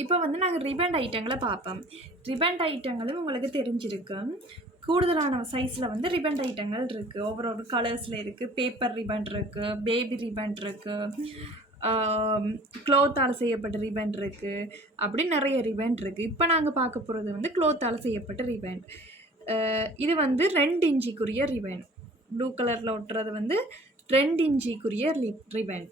இப்போ வந்து நாங்கள் ரிபன் ஐட்டங்களை பார்ப்போம். ரிபன் ஐட்டங்களும் உங்களுக்கு தெரிஞ்சிருக்கும். கூடுதலான சைஸில் வந்து ரிபன் ஐட்டங்கள் இருக்குது. ஒவ்வொரு கலர்ஸில் இருக்குது. பேப்பர் ரிபன் இருக்குது, பேபி ரிபன் இருக்குது, க்ளோத்தால் செய்யப்பட்ட ரிபன் இருக்குது, அப்படி நிறைய ரிபன் இருக்குது. இப்போ நாங்கள் பார்க்க போகிறது வந்து க்ளோத்தால் செய்யப்பட்ட ரிபன். இது வந்து 2 இன்ச்சுக்குரிய ரிபன். ப்ளூ கலரில் ஒட்டுறது வந்து 2 இன்ச்சுக்குரிய ரிபன்.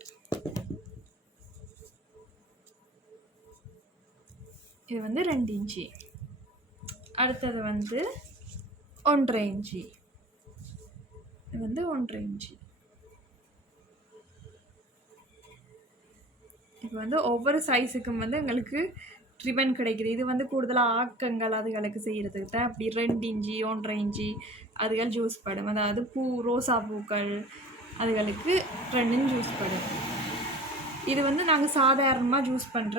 இது வந்து 2 இன்ச்சு. அடுத்தது வந்து 1.5 இன்ச்சு. இது வந்து 1.5 இன்ச்சு. இப்போ வந்து ஒவ்வொரு சைஸுக்கும் வந்து எங்களுக்கு ரிபன் கிடைக்குது. இது வந்து கூடுதலாக ஆக்கங்கள் அதுகளுக்கு செய்கிறதுக்கு தான் அப்படி 2 இன்ச்சு 1.5 இன்ச்சு அதுகள் ஜூஸ் படும். அதாவது ரோசா பூக்கள் அதுகளுக்கு 2 இன்ச்சு ஜூஸ் படும். இது வந்து நாங்கள் சாதாரணமாக ஜூஸ் பண்ணுற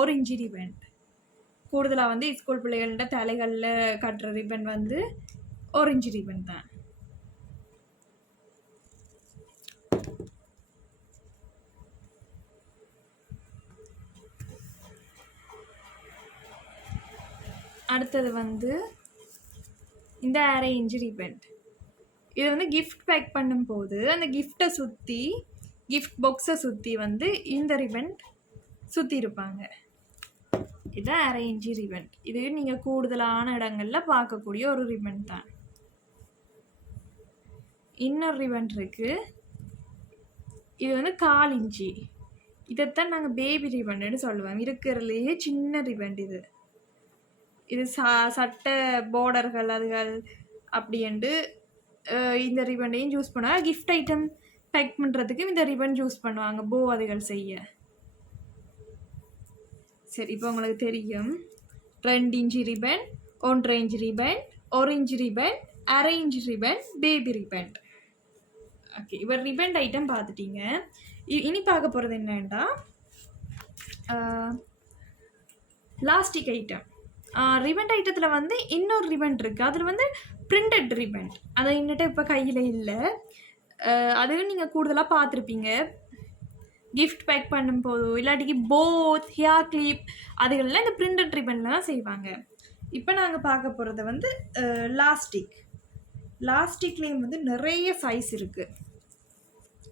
1 இன்ச்சு ரிபன். கூடுதலாக வந்து ஸ்கூல் பிள்ளைகள்கிட்ட தலைகளில் கட்டுற ரிபன் வந்து 1 இன்ச்சு ரிபன் தான். அடுத்தது வந்து இந்த 1/2 இன்ச்சு ரிபன். இது வந்து கிஃப்ட் பேக் பண்ணும்போது அந்த கிஃப்டை சுற்றி, கிஃப்ட் பாக்ஸை சுற்றி வந்து இந்த ரிபன் சுற்றி இருப்பாங்க. இது 1/2 இன்ச்சு ரிபன். இது நீங்கள் கூடுதலான இடங்களில் பார்க்கக்கூடிய ஒரு ரிபன் தான். இன்னொரு ரிபன் இருக்குது. இது வந்து 1/4 இன்ச்சு. இதைத்தான் நாங்கள் பேபி ரிபன்னு சொல்லுவோம். இருக்கிறதுலேயே சின்ன ரிபன் இது. இது சட்டை பார்டர்கள் அதுகள் அப்படின்ட்டு இந்த ரிபனையும் யூஸ் பண்ணுவாங்க. கிஃப்ட் ஐட்டம் பேக் பண்ணுறதுக்கு இந்த ரிபன் யூஸ் பண்ணுவாங்க, போ அதுகள் செய்ய. சரி, இப்போ உங்களுக்கு தெரியும் 2 inch ribbon, 1.5 inch ribbon, 1 inch ribbon, 1/2 inch ribbon, baby ribbon. Okay, இப்போ ரிபன் ஐட்டம் பார்த்துட்டீங்க. இனி பார்க்க போகிறது என்னன்னா லாஸ்டிக் ஐட்டம். ரிபன் ஐட்டத்தில் வந்து இன்னொரு ரிபன் இருக்குது. அதில் வந்து பிரிண்டட் ரிபன். அதை இன்னிட்ட இப்போ கையில் இல்லை. அதுவும் நீங்கள் கூடுதலாக பார்த்துருப்பீங்க. கிஃப்ட் பேக் பண்ணும்போது இல்லாட்டிக்கு போத் ஹேர் கிளிப் அதுகளில் இந்த பிரிண்டட் ரிபனில் தான் செய்வாங்க. இப்போ நாங்கள் பார்க்க போகிறது வந்து லாஸ்டிக். லாஸ்டிக்லேயும் வந்து நிறைய சைஸ் இருக்குது.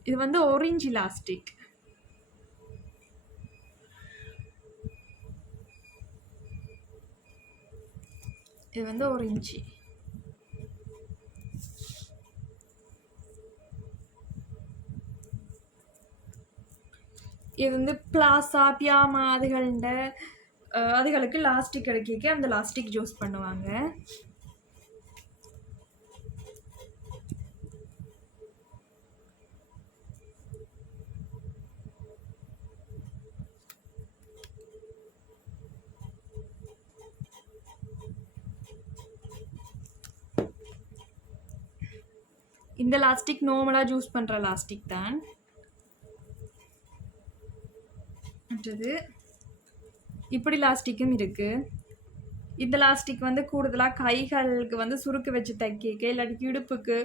இது வந்து 1 இன்ச்சு லாஸ்டிக். இது வந்து 1 இன்ச்சு. இது வந்து பிளாசா பியாமா அதுகளுக்கு லாஸ்டிக் கிடைக்க அந்த லாஸ்டிக் யூஸ் பண்ணுவாங்க. இந்த லாஸ்டிக் நார்மலாக யூஸ் பண்ணுற லாஸ்டிக் தான். அடுத்தது இப்படி லாஸ்டிக்கும் இருக்குது. இந்த லாஸ்டிக் வந்து கூடுதலாக கைகளுக்கு வந்து சுருக்கு வச்சு தைக்க இல்லாட்டி இடுப்புக்கு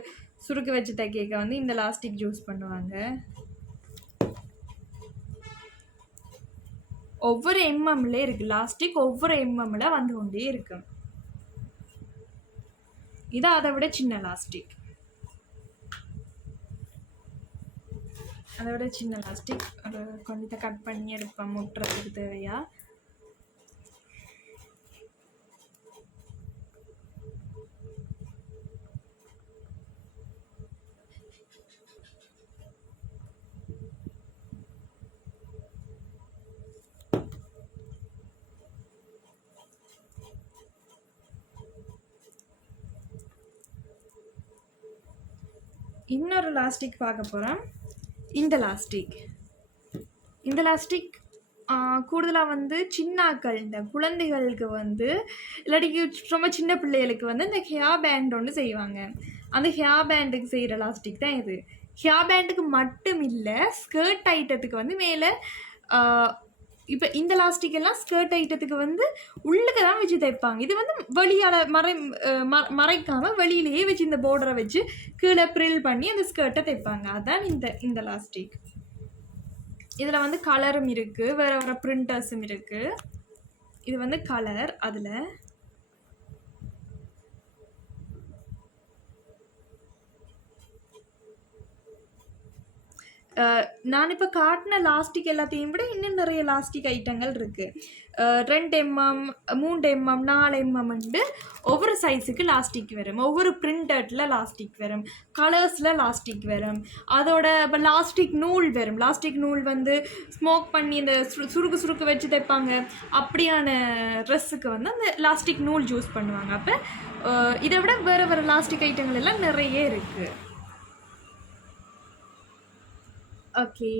சுருக்கு வச்சு தைக்க வந்து இந்த லாஸ்டிக் யூஸ் பண்ணுவாங்க. ஒவ்வொரு எம்எம்ல இருக்குது லாஸ்டிக். ஒவ்வொரு எம்எம்ல வந்து கொண்டே இருக்கு. இது அதை விட சின்ன லாஸ்டிக். அதை விட சின்ன லாஸ்டிக். ஒரு கொஞ்சத்தை கட் பண்ணி எடுப்பேன் முட்டுறதுக்கு தேவையா. இன்னொரு லாஸ்டிக் பார்க்க போகிறேன். இந்த லாஸ்டிக் கூடுதலாக வந்து சின்னாக்கள் இந்த குழந்தைகளுக்கு வந்து இல்லாட்டிக்கு ரொம்ப சின்ன பிள்ளைகளுக்கு வந்து இந்த ஹேர் பேண்ட் ஒன்று செய்வாங்க. அந்த ஹேர் பேண்டுக்கு செய்கிற லாஸ்டிக் தான் இது. ஹேர் பேண்டுக்கு மட்டும் இல்லை, ஸ்கர்ட் ஐட்டத்துக்கு வந்து மேலே இப்போ இந்த லாஸ்டிக் எல்லாம் ஸ்கர்ட் ஐட்டத்துக்கு வந்து உள்ளுக்கு தான் வச்சு தைப்பாங்க. இது வந்து வெளியால் மறைக்காமல் வெளியிலேயே வச்சு இந்த பார்டரை வச்சு கீழே ப்ரில் பண்ணி அந்த ஸ்கர்ட்டை தைப்பாங்க. அதுதான் இந்த லாஸ்டிக். இதில் வந்து கலரும் இருக்குது, வேறு வேறு பிரிண்டர்ஸும் இருக்குது. இது வந்து கலர். அதில் நான் இப்போ காட்டின லாஸ்டிக் எல்லாத்தையும் விட இன்னும் நிறைய லாஸ்டிக் ஐட்டங்கள் இருக்குது. 2 mm, 3 mm, 4 mm ஒவ்வொரு சைஸுக்கு லாஸ்டிக் வரும். ஒவ்வொரு பிரிண்டடில் லாஸ்டிக் வரும், கலர்ஸில் லாஸ்டிக் வரும். அதோட இப்போ லாஸ்டிக் நூல் வரும். லாஸ்டிக் நூல் வந்து ஸ்மோக் பண்ணி இந்த சுருக்கு சுருக்கு வச்சு தைப்பாங்க, அப்படியான ட்ரெஸ்ஸுக்கு வந்து அந்த லாஸ்டிக் நூல் யூஸ் பண்ணுவாங்க. அப்போ இதை விட வேறு வேறு லாஸ்டிக் ஐட்டங்கள் எல்லாம் நிறைய இருக்குது. Okay.